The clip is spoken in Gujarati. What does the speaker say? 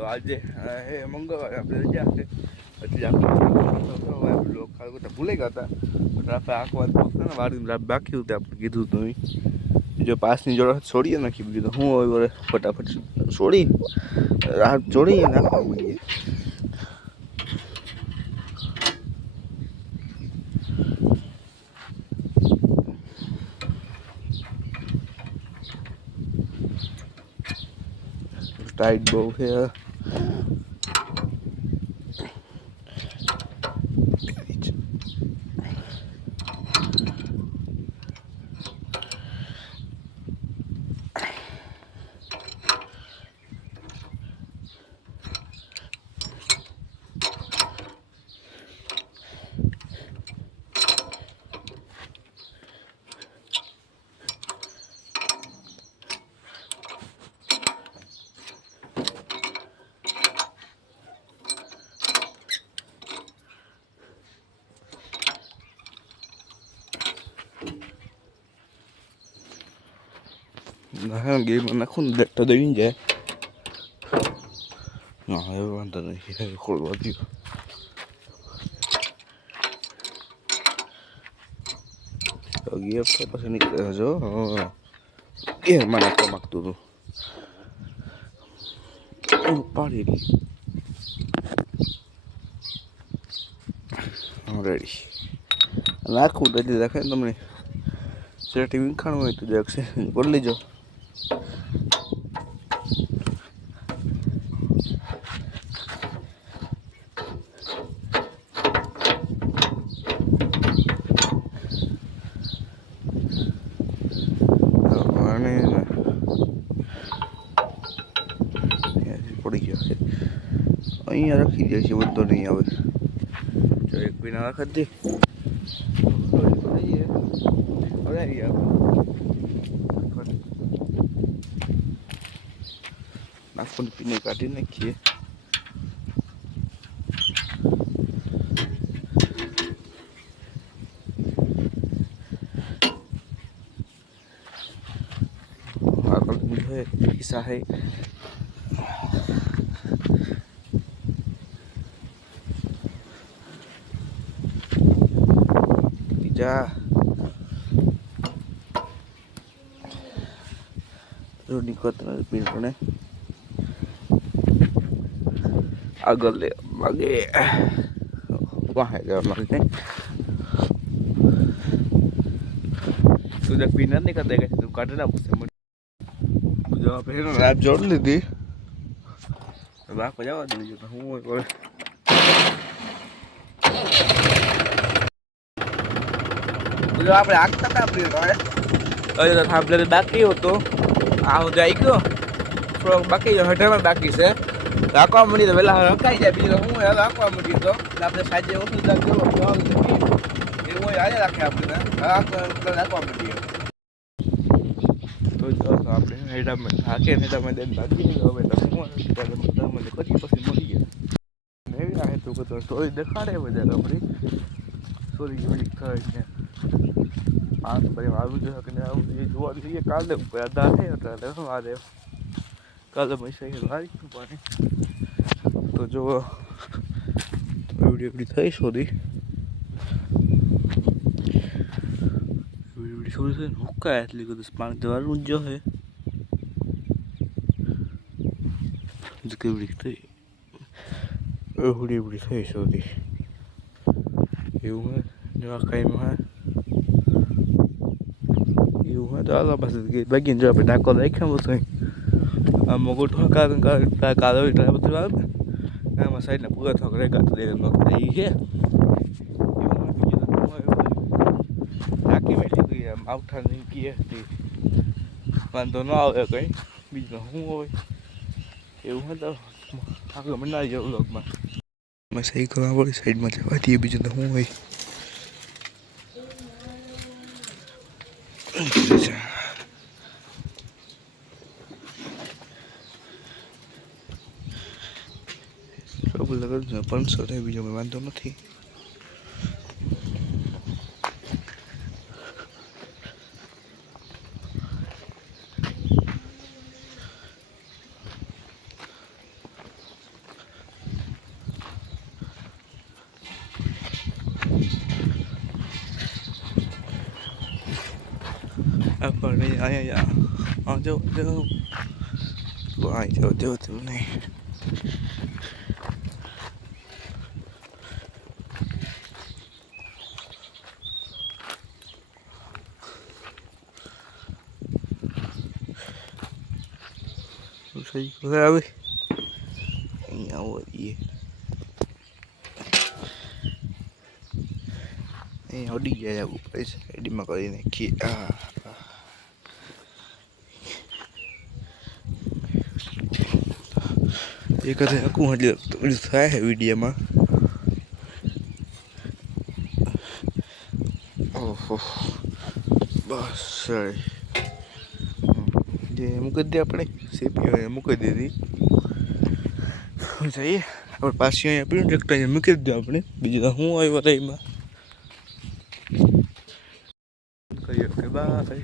તો આજે મંગળવારે આપણે રજા છે એટલે આપણે લોક ખાતા ભૂલાઈ ગયા હતા. પણ આપણે આખો વાત ને વાડી બાકી હતું આપણે કીધું હતું જો પાસની જોડે છોડીએ નાખી બીજું તો હું હવે ફટાફટ છોડી હાથ જોડી નાખવા મળીએ. ટાઈટ બહુ છે. હા ગેમમાં નાખું ને તો દઈ જાય. ના હવે વાંધો નહીં ખોલવા દઉં. ગેમ તો પછી નીકળે જો ગેમમાં નાખવા માગતું હતું ઉપાડી રેડી નાખવું તો દેખાય તમને સેટિંગ વિખાણું હોય તો દેખશે કરી લેજો. પડી ગયો છે અહીંયા રાખી દે છે બધો નહીં આવે જો એક પીના રાખી દે નાખવાની પીને કાઢી નાખીએ. હિસ્સા है जा रोनी को पीने આગળ લે માગે વાહે જવા માંગતે તું જક પીનર નહીં કરતા કે તું કાઢે ના પૂછે મને જો આપણે રાત જોડ લીધી વાહ કો જવા દઉં તો હું હોય જો આપણે આગતા હતા આપણે હવે તો થાંભલે બાકી હતો આ હું જઈ ગયો થોડોક બાકી હટામાં બાકી છે રાખવા મળી તો પેલા રખાઈ જાય બીજું હું રાખવા મળી તો આપણે સાંજે ઓછું એવું હોય આજે રાખે આપણે રાખવા મળીએ તો જો આપણે હેડામાં હાકે હેડામાં દઈને બાકી હવે તો હું મને પછી મળી ગયા એવી રાખે તું કે સ્ટોરી દેખાડે બધા આપણી સ્ટોરી એવી થાય ને આ તો ભાઈ આવી જશે કે આવું એ જોવા જઈએ કાલે અદા છે એટલે મારે કાલે પૈસા લાવી પાણી તો જો એવડી થઈ સોરી એવડી સોરી છે હુક્કા એટલી કદાચ પાણી દેવાનું જ હે કેવડી થઈ એવડી થઈ સોરી એવું હે જો કાંઈમાં એવું હોય તો આલા પાસે બાગીને જો આપણે ડાકો રાખ્યા બધું આમ મોગોટ કાળો એટલે બધું આવે ને આમાં સાઈડના પૂરા થોક રેગા તો એ છે રાખી મેં લીધું આમ આવઠા નહીં કીએ વાંધો ન આવે કંઈ બીજું શું હોય એવું હોય તો આગળ બનાવી જાવ વ્લોગમાં મેં સહી કરવા પડે સાઈડમાં જવા દઈએ બીજું તો શું હોય લગન 500 બીજો વાંધો નથી પણ અહીંયા જાઓ અહીં જાઓ તું નહીં. સહી હવે આવે અહીંયા આવો અહીંયા ઉડી ગયા ઉપર સાઈડમાં કરી નાખીએ. એક આખું હજી થાય છે વિડીયોમાં. ઓહો બસ જે મૂકી દે આપણે સીપી મૂકી દીધી. જઈએ આપણે પાછી અહીંયા પીવું ટ્રેક્ટર મૂકી દીધું આપણે. બીજું તો શું આવ્યો એમાં કરીએ. Okay bye.